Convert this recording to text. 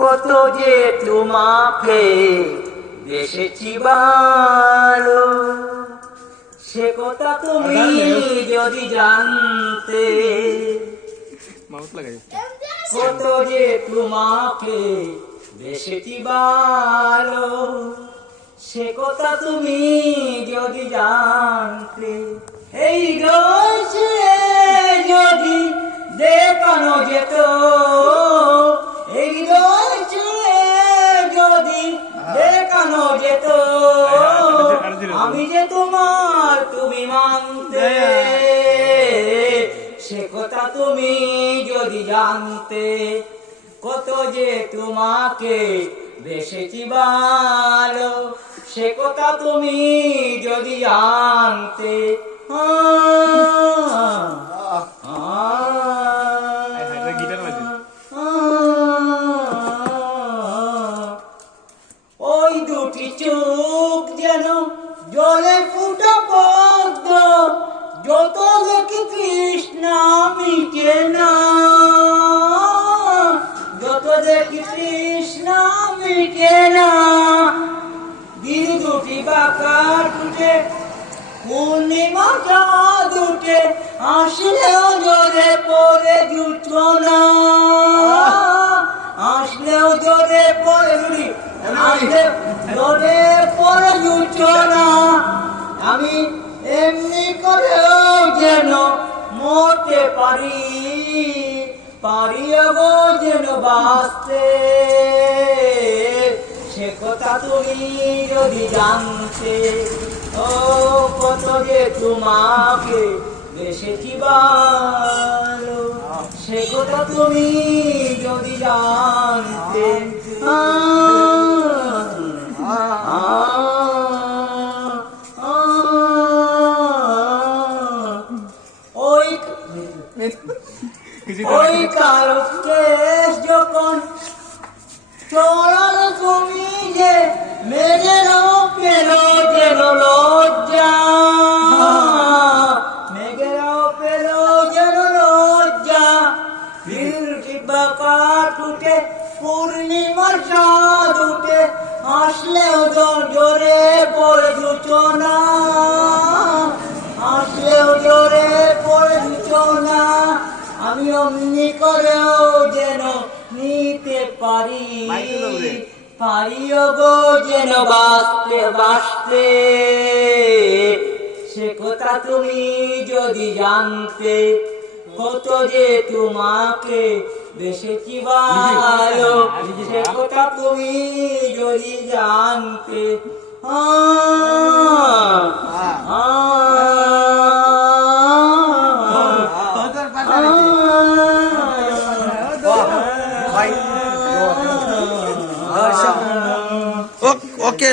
কত যে তোমাকে বেসেছি ভালো, সে কথা তুমি যদি জানতে। কত যে তোমাকে বেসেছি ভালো, সে কথা তুমি যদি জানতে। এই রয়েছে যদি দেখানো যেত, এই রয়েছে যদি দেখানো যেত, আমি যে তোমার তুমি মানতে। সে কথা তুমি যদি জানতে। কত যে তোমাকে বেসেছি ভালো, সে কথা তুমি যদি জানতে। ওই দুটি চোখ যেন জলে ফুটা পদ্ম, যত দেখি তৃষ্ণা মিটে না, যত দেখি তৃষ্ণা মিটে না। দিন দুটি বাঁকা টুটে পূর্ণিমা চাঁদ উঠে, আসলেও জোরে পড়ে জুটো না, আসলেও জোরে পড়ে জোরে পড়ে জুটো না। আমি এমনি করেও যেন মরতে পারি, পারিও যেন বাঁচতে। সে কথা তুমি যদি জানতে। ও কত যে তোমাকে বেসেছি ভালো, সে কথা তুমি যদি জানতে। ওই কালো কেশ যখন চড়ালো তুমি যে, মেঘেরাও পেল যেন লজ্জা, মেঘেরাও পেল যেন লজ্জা। দিলটি বাঁকা টুটে পূর্ণিমার চাঁদ উঠে, আসলেও জোরে পড়ে জুটো না, আসলেও জোরে পড়ে জুটো না। আমি অমনি করেও যেন নিতে পারি, পারিও গো যেন বাঁচতে বাঁচতে। সে কথা তুমি যদি জানতে। কত যে তোমাকে বেসেছি ভালো, সে কথা তুমি যদি জানতে। ওকে